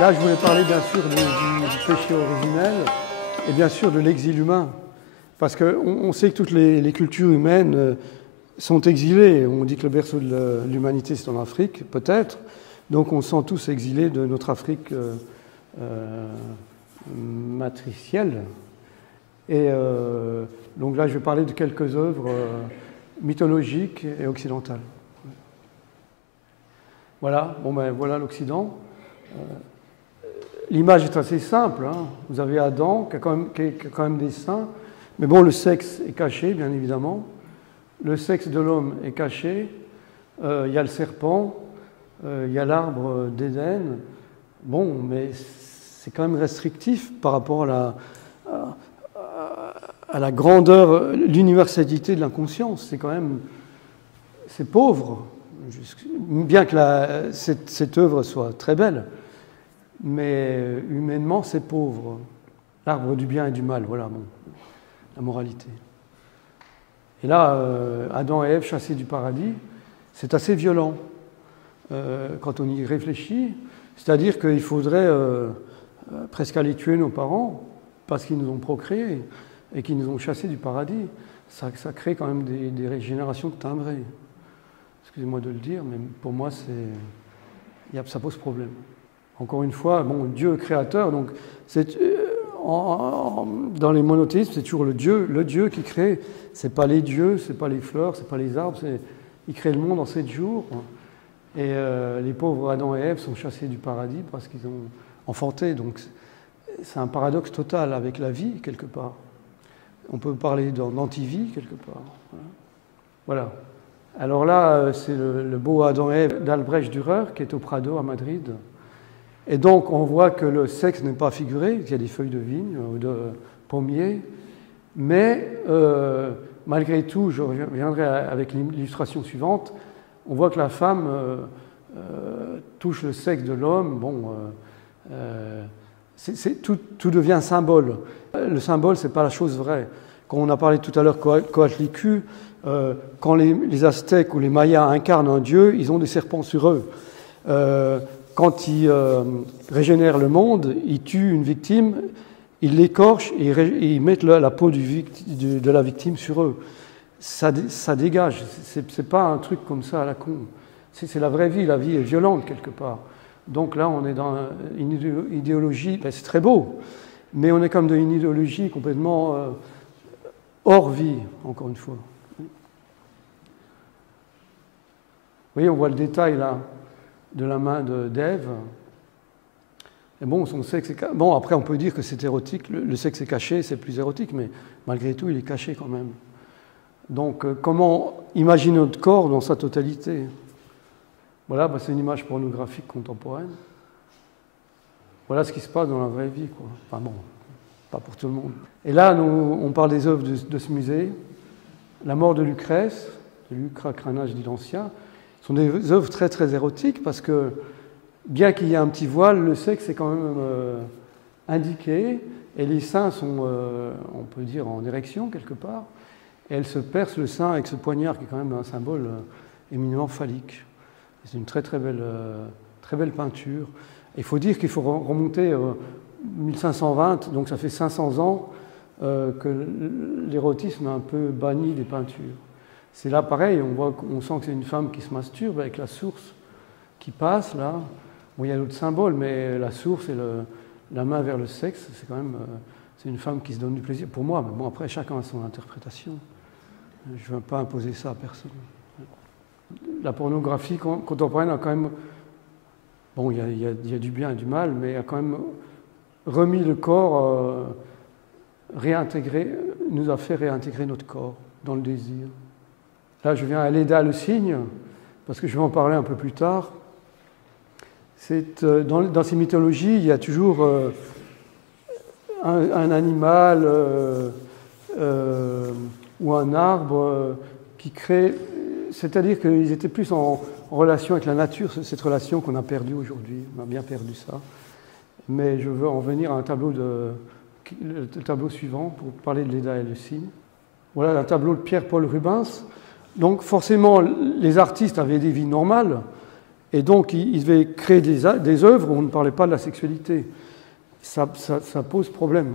Là, je voulais parler bien sûr du péché originel et bien sûr de l'exil humain. Parce qu'on sait que toutes les cultures humaines sont exilées. On dit que le berceau de l'humanité, c'est en Afrique, peut-être. Donc on sent tous exilés de notre Afrique matricielle. Et donc là, je vais parler de quelques œuvres mythologiques et occidentales. Voilà, bon ben voilà l'Occident. L'image est assez simple. Hein. Vous avez Adam qui a quand même des seins, mais bon, le sexe est caché, bien évidemment. Le sexe de l'homme est caché. Il y a le serpent, il y a l'arbre d'Éden. Bon, mais c'est quand même restrictif par rapport à la grandeur, l'universalité de l'inconscience. C'est pauvre, bien que cette œuvre soit très belle. Mais humainement, c'est pauvre. L'arbre du bien et du mal, voilà la moralité. Et là, Adam et Ève chassés du paradis, c'est assez violent quand on y réfléchit. C'est-à-dire qu'il faudrait presque aller tuer nos parents parce qu'ils nous ont procréés et qu'ils nous ont chassés du paradis. Ça crée quand même des générations de timbrés. Excusez-moi de le dire, mais pour moi, ça pose problème. Encore une fois, bon, Dieu créateur, donc dans les monothéismes, c'est toujours le Dieu qui crée. C'est pas les dieux, c'est pas les fleurs, c'est pas les arbres. Il crée le monde en 7 jours. Et les pauvres Adam et Ève sont chassés du paradis parce qu'ils ont enfanté. Donc c'est un paradoxe total avec la vie quelque part. On peut parler d'antivie quelque part. Voilà. Alors là, c'est le beau Adam et Ève d'Albrecht Dürer qui est au Prado à Madrid. Et donc, on voit que le sexe n'est pas figuré, qu'il y a des feuilles de vigne ou de pommier, mais malgré tout, je reviendrai avec l'illustration suivante, on voit que la femme touche le sexe de l'homme. Bon, tout devient symbole. Le symbole, ce n'est pas la chose vraie. Quand on a parlé tout à l'heure Coatlicue, quand les Aztèques ou les Mayas incarnent un dieu, ils ont des serpents sur eux. Quand ils régénèrent le monde, ils tuent une victime, ils l'écorchent et ils mettent la peau de la victime sur eux. Ça dégage, c'est pas un truc comme ça à la con. C'est la vraie vie, la vie est violente quelque part. Donc là, on est dans une idéologie, ben c'est très beau, mais on est comme dans une idéologie complètement hors vie, encore une fois. Vous voyez, on voit le détail là de la main d'Ève. Et bon, son sexe est... Bon, après, on peut dire que c'est érotique. Le sexe est caché, c'est plus érotique, mais malgré tout, il est caché quand même. Donc, comment imaginer notre corps dans sa totalité? Voilà, ben, c'est une image pornographique contemporaine. Voilà ce qui se passe dans la vraie vie, quoi. Enfin bon, pas pour tout le monde. Et là, on parle des œuvres de ce musée. La mort de Lucrèce, de Lucra Cranach d'Ilancia, sont des œuvres très très érotiques parce que bien qu'il y ait un petit voile, le sexe est quand même indiqué et les seins sont, on peut dire, en érection quelque part. Et elle se perce le sein avec ce poignard qui est quand même un symbole éminemment phallique. C'est une très très belle peinture. Il faut dire qu'il faut remonter 1520, donc ça fait 500 ans que l'érotisme a un peu banni des peintures. C'est là pareil, on sent que c'est une femme qui se masturbe avec la source qui passe là. Bon, il y a d'autres symboles, mais la source et la main vers le sexe, c'est quand même c'est une femme qui se donne du plaisir. Pour moi, mais bon, après, chacun a son interprétation. Je ne veux pas imposer ça à personne. La pornographie contemporaine a quand même... Bon, il y a du bien et du mal, mais a quand même remis le corps, nous a fait réintégrer notre corps dans le désir. Là, je viens à Léda le cygne, parce que je vais en parler un peu plus tard. Dans ces mythologies, il y a toujours un animal ou un arbre qui crée... C'est-à-dire qu'ils étaient plus en relation avec la nature, cette relation qu'on a perdue aujourd'hui. On a bien perdu ça. Mais je veux en venir à le tableau suivant pour parler de Léda et le cygne. Voilà un tableau de Pierre-Paul Rubens. Donc forcément, les artistes avaient des vies normales Et donc, il devait créer des œuvres où on ne parlait pas de la sexualité. Ça pose problème.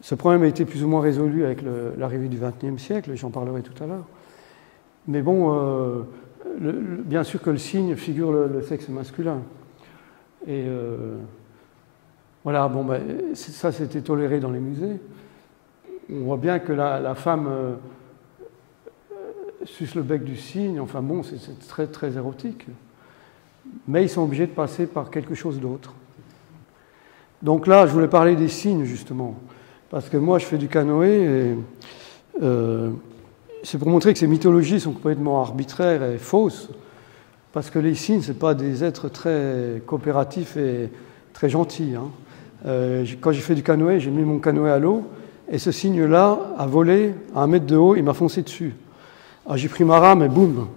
Ce problème a été plus ou moins résolu avec l'arrivée du XXe siècle, j'en parlerai tout à l'heure. Mais bon, bien sûr que le signe figure le sexe masculin. Et voilà, bon, ben, ça c'était toléré dans les musées. On voit bien que la femme suce le bec du cygne, enfin bon, c'est très, très érotique. Mais ils sont obligés de passer par quelque chose d'autre. Donc là, je voulais parler des signes, justement. Parce que moi, je fais du canoë et c'est pour montrer que ces mythologies sont complètement arbitraires et fausses. Parce que les signes, ce ne sont pas des êtres très coopératifs et très gentils. Hein. Quand j'ai fait du canoë, j'ai mis mon canoë à l'eau et ce cygne-là a volé à 1 mètre de haut, il m'a foncé dessus. Alors j'ai pris ma rame et boum.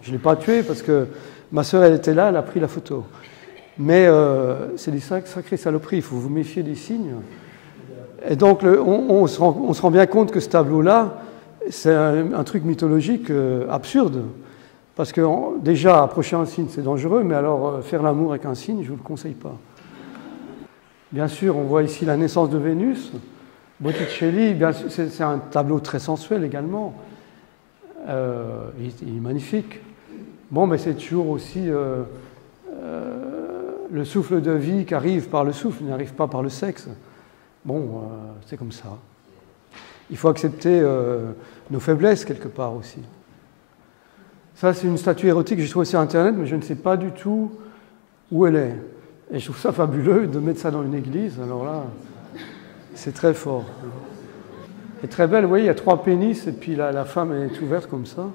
Je ne l'ai pas tué parce que ma sœur, elle était là, elle a pris la photo. Mais c'est des sacrées saloperies, il faut vous méfier des signes. Et donc on se rend bien compte que ce tableau-là, c'est un truc mythologique absurde. Parce que déjà, approcher un cygne, c'est dangereux, mais alors faire l'amour avec un cygne, je ne vous le conseille pas. Bien sûr, on voit ici la naissance de Vénus. Botticelli, c'est un tableau très sensuel également. Il est magnifique. Bon, mais c'est toujours aussi le souffle de vie qui arrive par le souffle, il n'arrive pas par le sexe. Bon, c'est comme ça. Il faut accepter nos faiblesses quelque part aussi. Ça, c'est une statue érotique que j'ai trouvée sur Internet, mais je ne sais pas du tout où elle est. Et je trouve ça fabuleux de mettre ça dans une église. Alors là, c'est très fort. Elle est très belle. Vous voyez, il y a 3 pénis et puis la femme est ouverte comme ça.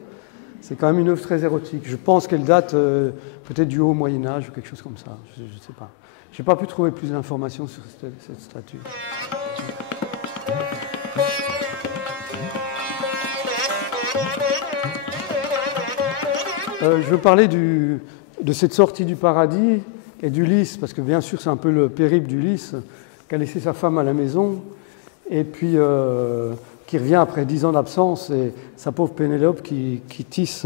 C'est quand même une œuvre très érotique. Je pense qu'elle date peut-être du haut Moyen-Âge ou quelque chose comme ça. Je ne sais pas. Je n'ai pas pu trouver plus d'informations sur cette statue. Je veux parler de cette sortie du paradis et d'Ulysse, parce que bien sûr c'est un peu le périple d'Ulysse, qui a laissé sa femme à la maison, et puis qui revient après 10 ans d'absence, et sa pauvre Pénélope qui tisse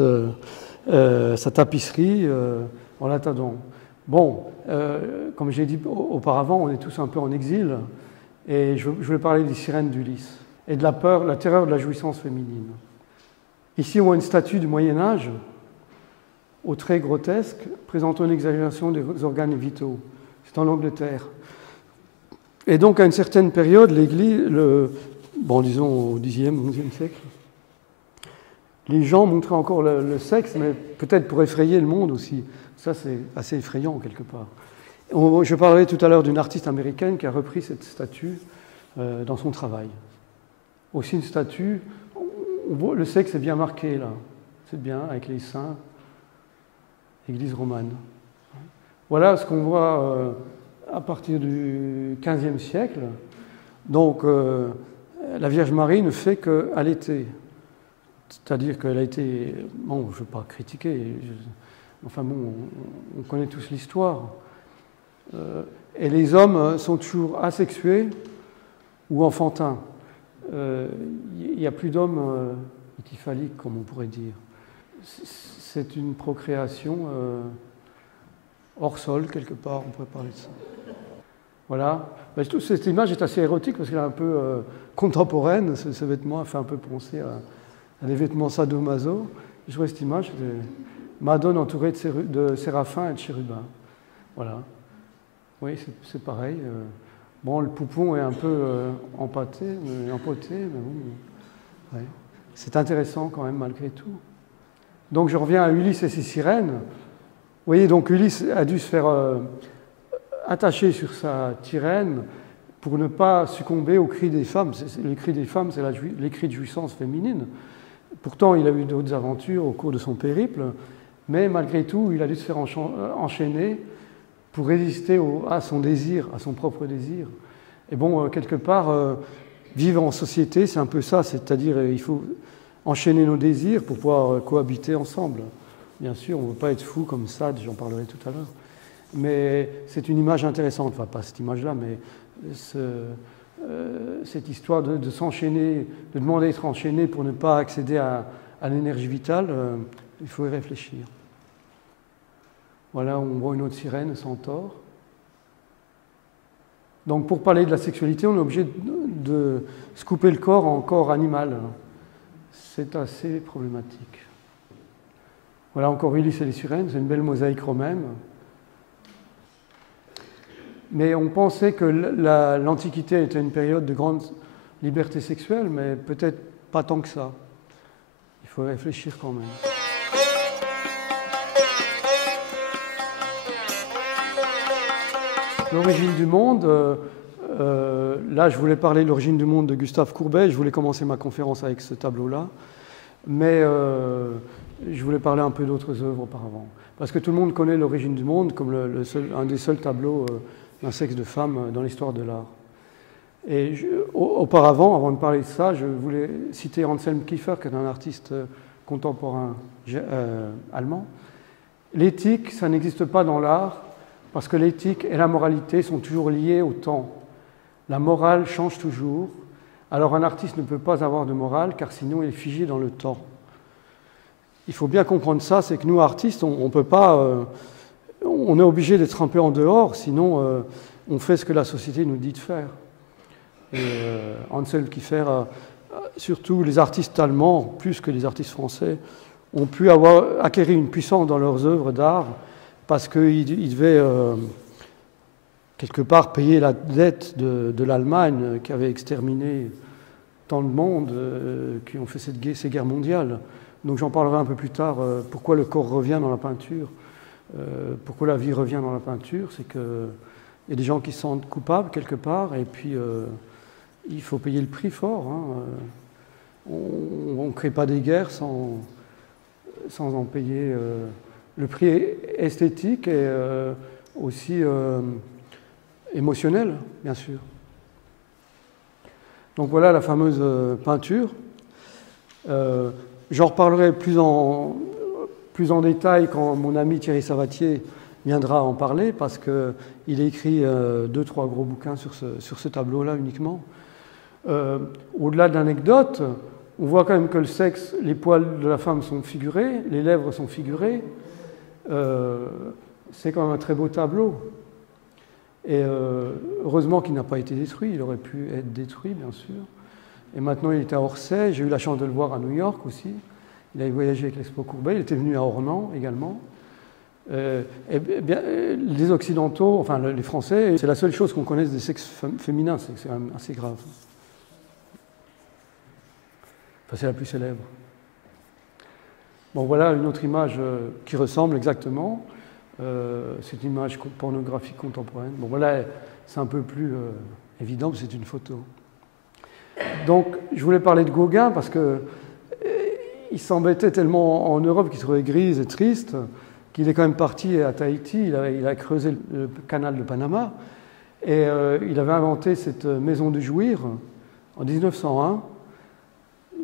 sa tapisserie en l'attendant. Bon, comme j'ai dit auparavant, on est tous un peu en exil, et je voulais parler des sirènes d'Ulysse, et de la peur, la terreur de la jouissance féminine. Ici, on voit une statue du Moyen-Âge, aux traits grotesques, présentant une exagération des organes vitaux. C'est en Angleterre. Et donc, à une certaine période, l'Église, disons au Xe, XIe siècle, les gens montraient encore le sexe, mais peut-être pour effrayer le monde aussi. Ça, c'est assez effrayant, quelque part. Je parlerai tout à l'heure d'une artiste américaine qui a repris cette statue dans son travail. Aussi une statue, le sexe est bien marqué, là. C'est bien, avec les seins. Église romane. Voilà ce qu'on voit à partir du XVe siècle. Donc, la Vierge Marie ne fait qu'allaiter. C'est-à-dire qu'elle a été... Bon, je ne veux pas critiquer. Enfin bon, on connaît tous l'histoire. Et les hommes sont toujours asexués ou enfantins. Il n'y a plus d'hommes équiphaliques, comme on pourrait dire. C'est une procréation hors sol, quelque part, on pourrait parler de ça. Voilà. Ben, je trouve que cette image est assez érotique parce qu'elle est un peu contemporaine. Ce vêtement a fait un peu penser à des vêtements sadomaso. Je vois cette image de Madone entourée de séraphins et de chérubins. Voilà. Oui, c'est pareil. Bon, le poupon est un peu empoté, mais bon. Ouais. C'est intéressant quand même, malgré tout. Donc je reviens à Ulysse et ses sirènes. Vous voyez, donc Ulysse a dû se faire attacher sur sa tyrène pour ne pas succomber aux cris des femmes. Les cris des femmes, c'est les cris de jouissance féminine. Pourtant, il a eu d'autres aventures au cours de son périple, mais malgré tout, il a dû se faire enchaîner pour résister à son désir, à son propre désir. Et bon, quelque part, vivre en société, c'est un peu ça, c'est-à-dire il faut enchaîner nos désirs pour pouvoir cohabiter ensemble. Bien sûr, on ne veut pas être fou comme ça, j'en parlerai tout à l'heure. Mais c'est une image intéressante, enfin pas cette image-là, mais cette histoire de s'enchaîner, de demander d'être enchaîné pour ne pas accéder à l'énergie vitale, il faut y réfléchir. Voilà, on voit une autre sirène, un centaure. Donc pour parler de la sexualité, on est obligé de se couper le corps en corps animal. C'est assez problématique. Voilà encore Ulysse et les sirènes, c'est une belle mosaïque romaine. Mais on pensait que l'Antiquité était une période de grande liberté sexuelle, mais peut-être pas tant que ça. Il faut réfléchir quand même. L'origine du monde, là je voulais parler de l'origine du monde de Gustave Courbet, je voulais commencer ma conférence avec ce tableau-là, mais je voulais parler un peu d'autres œuvres auparavant. Parce que tout le monde connaît l'origine du monde comme un des seuls tableaux d'un sexe de femme dans l'histoire de l'art. Et auparavant, avant de parler de ça, je voulais citer Anselm Kiefer, qui est un artiste contemporain allemand. L'éthique, ça n'existe pas dans l'art, parce que l'éthique et la moralité sont toujours liées au temps. La morale change toujours, alors un artiste ne peut pas avoir de morale, car sinon il est figé dans le temps. Il faut bien comprendre ça, c'est que nous, artistes, on peut pas... on est obligé d'être un peu en dehors, sinon on fait ce que la société nous dit de faire. Et Anselm Kiefer, surtout les artistes allemands, plus que les artistes français, ont pu acquérir une puissance dans leurs œuvres d'art parce qu'ils devaient quelque part payer la dette de l'Allemagne qui avait exterminé tant de monde, qui ont fait ces guerres mondiales. Donc j'en parlerai un peu plus tard, pourquoi le corps revient dans la peinture, pourquoi la vie revient dans la peinture, c'est qu'il y a des gens qui se sentent coupables quelque part, et puis il faut payer le prix fort. Hein. On ne crée pas des guerres sans en payer le prix esthétique et aussi émotionnel, bien sûr. Donc voilà la fameuse peinture. J'en reparlerai plus en détail quand mon ami Thierry Savatier viendra en parler, parce qu'il a écrit 2-3 gros bouquins sur ce tableau-là uniquement. Au-delà de l'anecdote, on voit quand même que le sexe, les poils de la femme sont figurés, les lèvres sont figurées. C'est quand même un très beau tableau. Et heureusement qu'il n'a pas été détruit, il aurait pu être détruit, bien sûr. Et maintenant, il est à Orsay, j'ai eu la chance de le voir à New York aussi. Il a voyagé avec l'Expo Courbet, il était venu à Ornans également. Et bien, les Occidentaux, enfin les Français, c'est la seule chose qu'on connaisse des sexes féminins, c'est quand même assez grave. Enfin, c'est la plus célèbre. Bon, voilà une autre image qui ressemble exactement. C'est une image pornographique contemporaine. Bon, voilà, c'est un peu plus évident, mais c'est une photo. Donc, je voulais parler de Gauguin parce qu'il s'embêtait tellement en Europe qu'il se trouvait grise et triste qu'il est quand même parti à Tahiti. Il a creusé le canal de Panama et il avait inventé cette maison de jouir en 1901,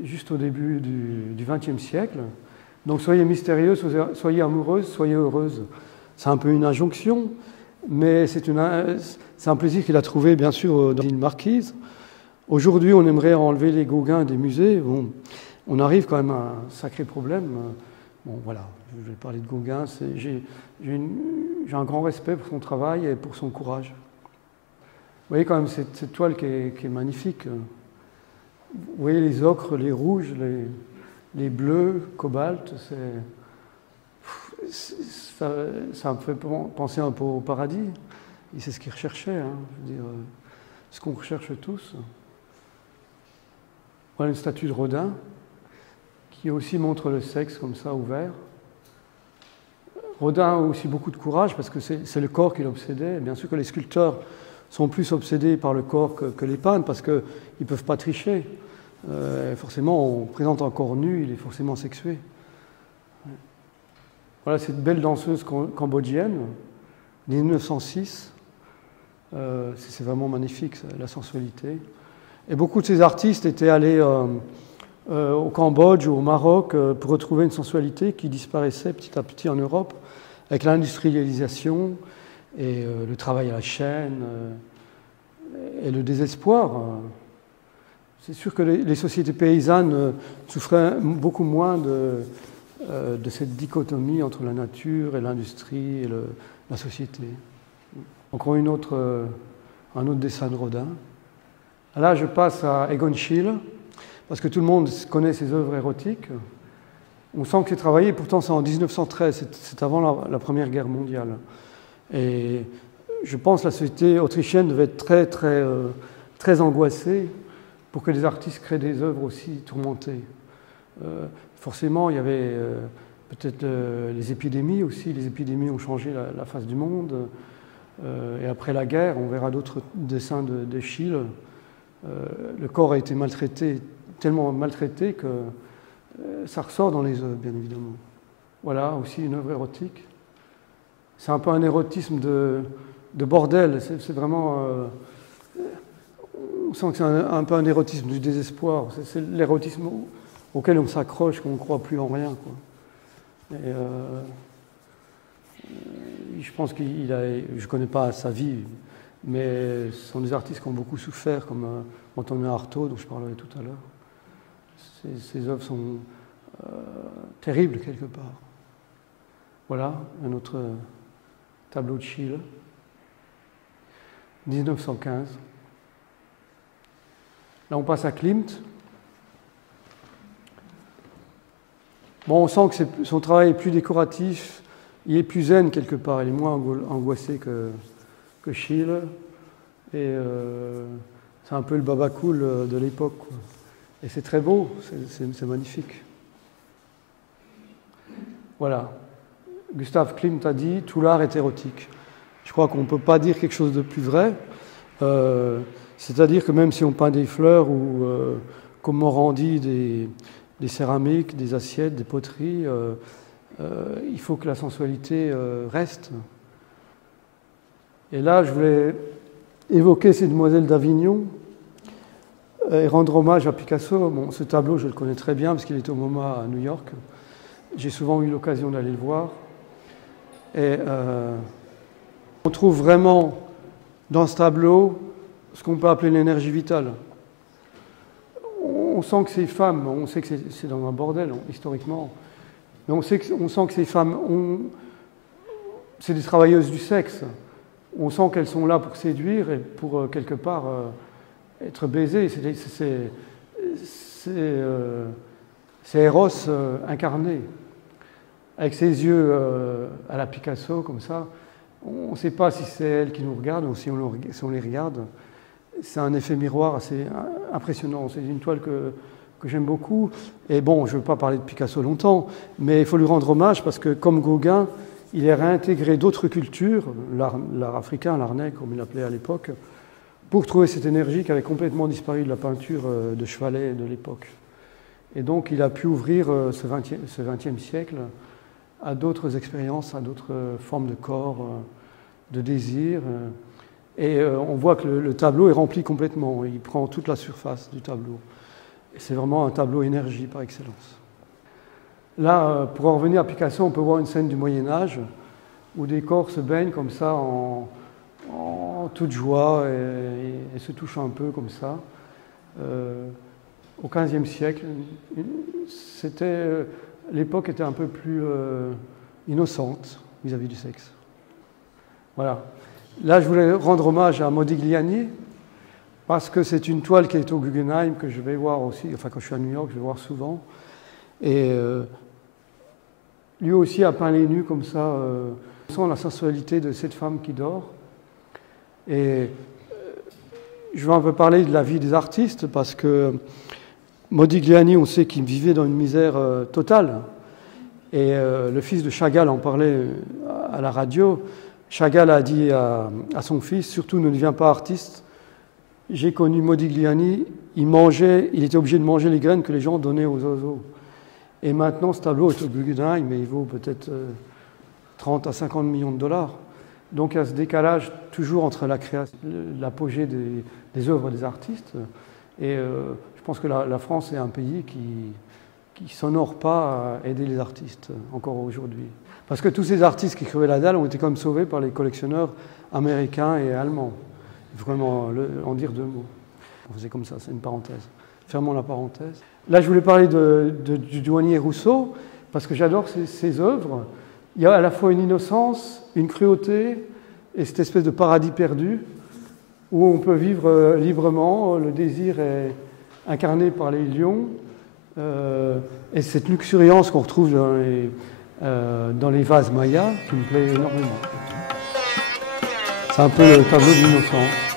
juste au début du XXe siècle. Donc, soyez mystérieuse, soyez amoureuse, soyez heureuse. C'est un peu une injonction, mais c'est un plaisir qu'il a trouvé, bien sûr, dans une marquise. Aujourd'hui, on aimerait enlever les Gauguins des musées. Bon, on arrive quand même à un sacré problème. Bon, voilà, je vais parler de Gauguin. J'ai un grand respect pour son travail et pour son courage. Vous voyez quand même cette toile qui est magnifique. Vous voyez les ocres, les rouges, les bleus, cobalt, ça me fait penser un peu au paradis. Et c'est ce qu'il recherchait, hein, je veux dire, ce qu'on recherche tous. Voilà une statue de Rodin qui aussi montre le sexe comme ça, ouvert. Rodin a aussi beaucoup de courage parce que c'est le corps qui l'obsédait. Bien sûr que les sculpteurs sont plus obsédés par le corps que les peintres parce qu'ils ne peuvent pas tricher. Forcément, on présente un corps nu, il est forcément sexué. Voilà cette belle danseuse cambodgienne, 1906. C'est vraiment magnifique, la sensualité. Et beaucoup de ces artistes étaient allés au Cambodge ou au Maroc pour retrouver une sensualité qui disparaissait petit à petit en Europe avec l'industrialisation et le travail à la chaîne et le désespoir. C'est sûr que les sociétés paysannes souffraient beaucoup moins de cette dichotomie entre la nature et l'industrie et la société. Encore un autre dessin de Rodin. Là, je passe à Egon Schiele, parce que tout le monde connaît ses œuvres érotiques. On sent que c'est travaillé, pourtant c'est en 1913, c'est avant la Première Guerre mondiale. Et je pense que la société autrichienne devait être très angoissée pour que les artistes créent des œuvres aussi tourmentées. Forcément, il y avait peut-être les épidémies aussi. Les épidémies ont changé la face du monde. Et après la guerre, on verra d'autres dessins de Schiele. Le corps a été maltraité, tellement maltraité que ça ressort dans les œuvres, bien évidemment. Voilà, aussi une œuvre érotique. C'est un peu un érotisme de bordel. C'est vraiment... on sent que c'est un peu un érotisme du désespoir. C'est l'érotisme auquel on s'accroche, qu'on ne croit plus en rien, quoi. Et, je pense je ne connais pas sa vie, mais ce sont des artistes qui ont beaucoup souffert, comme Antonin Artaud, dont je parlerai tout à l'heure. Ces œuvres sont terribles, quelque part. Voilà, un autre tableau de Schiele, 1915. Là, on passe à Klimt. Bon, on sent que son travail est plus décoratif, il est plus zen quelque part, il est moins angoissé que Schiele. Et c'est un peu le baba cool de l'époque, quoi. Et c'est très beau, c'est magnifique. Voilà. Gustav Klimt a dit « Tout l'art est érotique ». Je crois qu'on ne peut pas dire quelque chose de plus vrai. C'est-à-dire que même si on peint des fleurs ou, comme Morandi, des céramiques, des assiettes, des poteries, il faut que la sensualité reste. Et là, je voulais évoquer ces demoiselles d'Avignon et rendre hommage à Picasso. Bon, ce tableau, je le connais très bien parce qu'il était au MoMA à New York. J'ai souvent eu l'occasion d'aller le voir. Et on trouve vraiment dans ce tableau ce qu'on peut appeler l'énergie vitale. On sent que ces femmes, on sait que c'est dans un bordel, historiquement, mais on sent que ces femmes, c'est des travailleuses du sexe. On sent qu'elles sont là pour séduire et pour, quelque part, être baisées. C'est Eros incarné, avec ses yeux à la Picasso, comme ça. On ne sait pas si c'est elle qui nous regarde ou si on les regarde. C'est un effet miroir assez impressionnant. C'est une toile que j'aime beaucoup. Et bon, je ne veux pas parler de Picasso longtemps, mais il faut lui rendre hommage parce que, comme Gauguin, il a réintégré d'autres cultures, l'art africain, l'art nègre, comme il l'appelait à l'époque, pour trouver cette énergie qui avait complètement disparu de la peinture de Chevalet de l'époque. Et donc, il a pu ouvrir ce XXe siècle à d'autres expériences, à d'autres formes de corps, de désir. Et on voit que le tableau est rempli complètement. Il prend toute la surface du tableau. Et c'est vraiment un tableau énergie par excellence. Là, pour en revenir à Picasso, on peut voir une scène du Moyen-Âge où des corps se baignent comme ça en toute joie et se touchent un peu comme ça. Au XVe siècle, l'époque était un peu plus innocente vis-à-vis du sexe. Voilà. Là, je voulais rendre hommage à Modigliani, parce que c'est une toile qui est au Guggenheim, que je vais voir aussi, enfin quand je suis à New York, je vais voir souvent. Et lui aussi a peint les nus comme ça, on sent la sensualité de cette femme qui dort. Et je vais un peu parler de la vie des artistes, parce que Modigliani, on sait qu'il vivait dans une misère totale. Et le fils de Chagall en parlait à la radio. Chagall a dit à son fils, surtout ne deviens pas artiste. J'ai connu Modigliani, il était obligé de manger les graines que les gens donnaient aux oiseaux. Et maintenant, ce tableau est au Guggenheim, mais il vaut peut-être 30 à 50 millions de dollars. Donc il y a ce décalage toujours entre la création, l'apogée des œuvres des artistes. Et je pense que la France est un pays qui ne s'honore pas à aider les artistes, encore aujourd'hui. Parce que tous ces artistes qui crevaient la dalle ont été quand même sauvés par les collectionneurs américains et allemands. Il faut vraiment en dire deux mots. C'est comme ça, c'est une parenthèse. Fermons la parenthèse. Là, je voulais parler du douanier Rousseau, parce que j'adore ces œuvres. Il y a à la fois une innocence, une cruauté et cette espèce de paradis perdu où on peut vivre librement. Le désir est incarné par les lions et cette luxuriance qu'on retrouve dans les vases mayas qui me plaît énormément. C'est un peu le tableau de l'innocence.